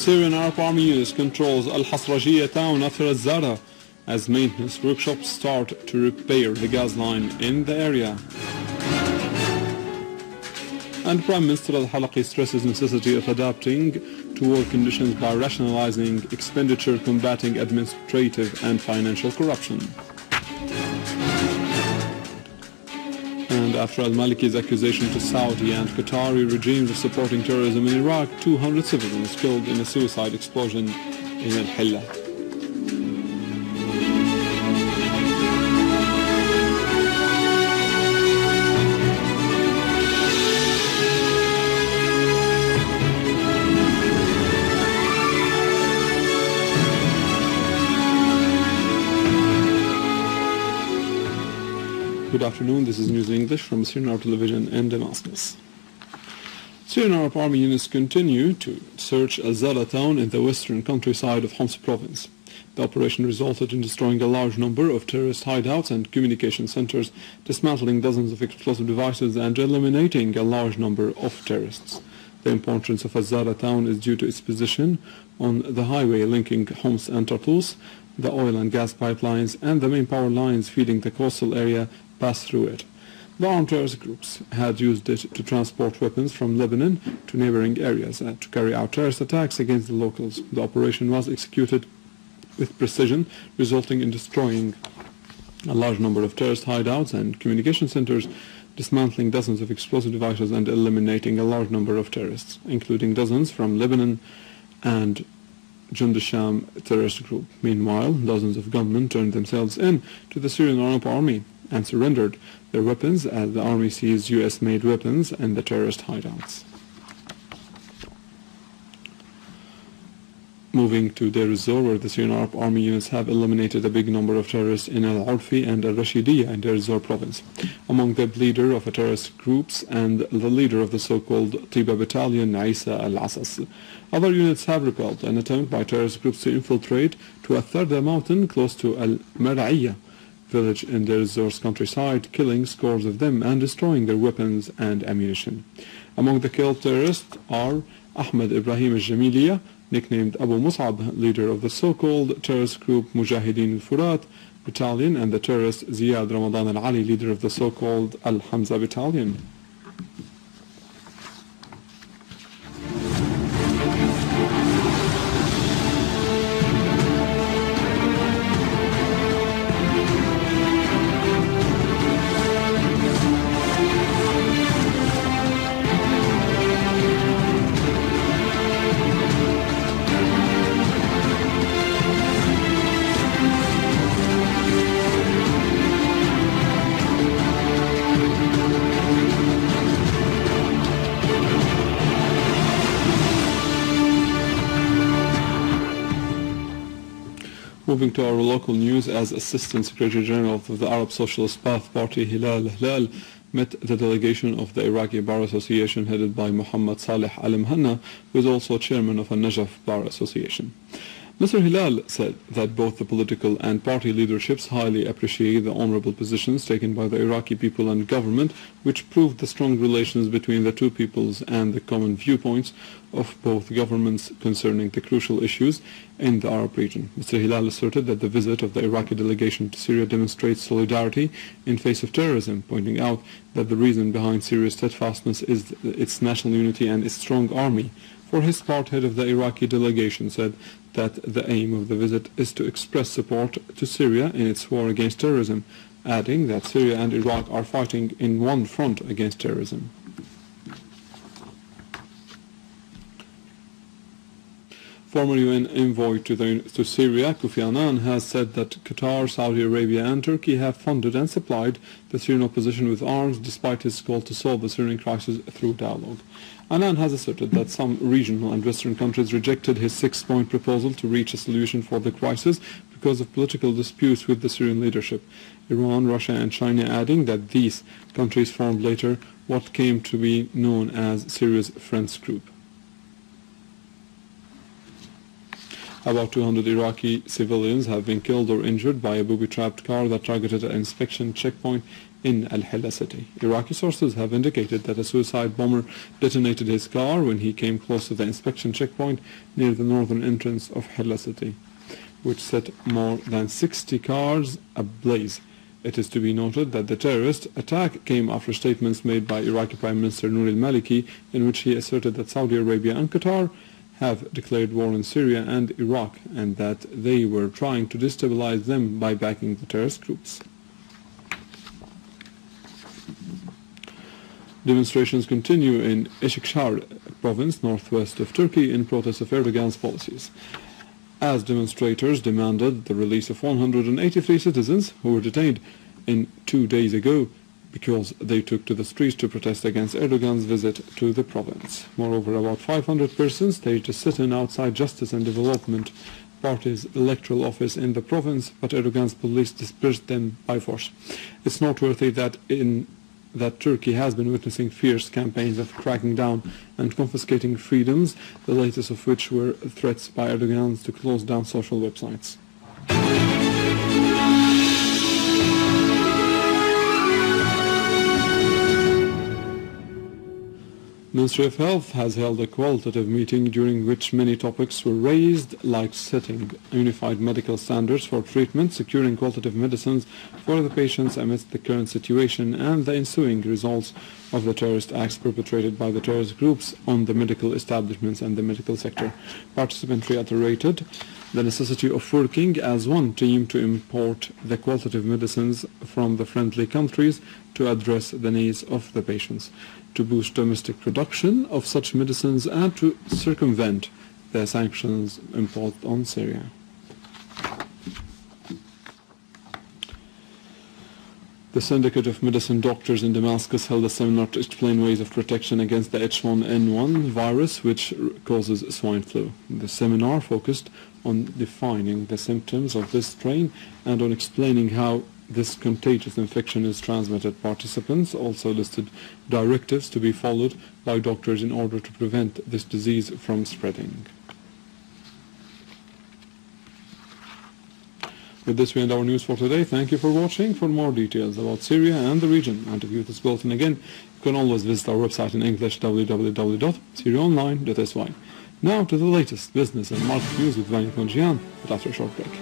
Syrian Army units controls al-Hassrajia town after al-Zarah as maintenance workshops start to repair the gas line in the area. And Prime Minister al-Halaqi stresses necessity of adapting to war conditions by rationalizing expenditure, combating administrative and financial corruption. And after al-Maliki's accusation to Saudi and Qatari regimes of supporting terrorism in Iraq, 200 civilians killed in a suicide explosion in al-Hila. Good afternoon, this is News in English from Syrian Arab Television in Damascus. Syrian Arab Army units continue to search al-Zarah town in the western countryside of Homs province. The operation resulted in destroying a large number of terrorist hideouts and communication centers, dismantling dozens of explosive devices and eliminating a large number of terrorists. The importance of al-Zarah town is due to its position on the highway linking Homs and Tartus. The oil and gas pipelines and the main power lines feeding the coastal area pass through it. The armed terrorist groups had used it to transport weapons from Lebanon to neighboring areas and to carry out terrorist attacks against the locals. The operation was executed with precision, resulting in destroying a large number of terrorist hideouts and communication centers, dismantling dozens of explosive devices and eliminating a large number of terrorists, including dozens from Lebanon and Jund al-Sham terrorist group. Meanwhile, dozens of gunmen turned themselves in to the Syrian Army and surrendered their weapons as the army seized US-made weapons and the terrorist hideouts. Moving to Deir ez-Zor, where the Syrian Arab Army units have eliminated a big number of terrorists in al-Urfi and al-Rashidiyya in Deir ez-Zor province. Among the leader of the terrorist groups and the leader of the so-called Tiba battalion, Isa al-Asas. Other units have repelled an attempt by terrorist groups to infiltrate to a third mountain close to al-Mar'iyya village in Deir ez-Zor's countryside, killing scores of them and destroying their weapons and ammunition. Among the killed terrorists are Ahmed Ibrahim al-Jamiliya, nicknamed Abu Mus'ab, leader of the so-called terrorist group Mujahideen al-Furat battalion, and the terrorist Ziyad Ramadan al-Ali, leader of the so-called al-Hamza battalion. Moving to our local news, as Assistant Secretary General of the Arab Socialist Path Party, Hilal met the delegation of the Iraqi Bar Association headed by Muhammad Saleh Al-Mhanna, who is also chairman of the Najaf Bar Association. Mr. Hilal said that both the political and party leaderships highly appreciate the honorable positions taken by the Iraqi people and government, which proved the strong relations between the two peoples and the common viewpoints of both governments concerning the crucial issues in the Arab region. Mr. Hilal asserted that the visit of the Iraqi delegation to Syria demonstrates solidarity in face of terrorism, pointing out that the reason behind Syria's steadfastness is its national unity and its strong army. For his part, head of the Iraqi delegation said that the aim of the visit is to express support to Syria in its war against terrorism, adding that Syria and Iraq are fighting in one front against terrorism. Former UN envoy to Syria, Kofi Annan, has said that Qatar, Saudi Arabia and Turkey have funded and supplied the Syrian opposition with arms despite his call to solve the Syrian crisis through dialogue. Annan has asserted that some regional and Western countries rejected his six-point proposal to reach a solution for the crisis because of political disputes with the Syrian leadership. Iran, Russia and China adding that these countries formed later what came to be known as Syria's Friends Group. About 200 Iraqi civilians have been killed or injured by a booby-trapped car that targeted an inspection checkpoint in al-Hila city. Iraqi sources have indicated that a suicide bomber detonated his car when he came close to the inspection checkpoint near the northern entrance of Hila city, which set more than 60 cars ablaze. It is to be noted that the terrorist attack came after statements made by Iraqi Prime Minister Noor al-Maliki, in which he asserted that Saudi Arabia and Qatar have declared war on Syria and Iraq, and that they were trying to destabilize them by backing the terrorist groups. Demonstrations continue in Eshikshar province, northwest of Turkey, in protest of Erdogan's policies, as demonstrators demanded the release of 183 citizens who were detained 2 days ago because they took to the streets to protest against Erdogan's visit to the province. Moreover, about 500 persons staged a sit-in outside Justice and Development Party's electoral office in the province, but Erdogan's police dispersed them by force. It's noteworthy that Turkey has been witnessing fierce campaigns of cracking down and confiscating freedoms, the latest of which were threats by Erdogan to close down social websites. Ministry of Health has held a qualitative meeting during which many topics were raised, like setting unified medical standards for treatment, securing qualitative medicines for the patients amidst the current situation, and the ensuing results of the terrorist acts perpetrated by the terrorist groups on the medical establishments and the medical sector. Participants reiterated the necessity of working as one team to import the qualitative medicines from the friendly countries to address the needs of the patients, to boost domestic production of such medicines, and to circumvent the sanctions imposed on Syria. The Syndicate of Medicine Doctors in Damascus held a seminar to explain ways of protection against the H1N1 virus, which causes swine flu. The seminar focused on defining the symptoms of this strain and on explaining how this contagious infection is transmitted. Participants also listed directives to be followed by doctors in order to prevent this disease from spreading. With this, we end our news for today. Thank you for watching. For more details about Syria and the region, and to view this bulletin again, you can always visit our website in English, www.syriaonline.sy. Now to the latest business and market news with Vanya Konjian, but after a short break.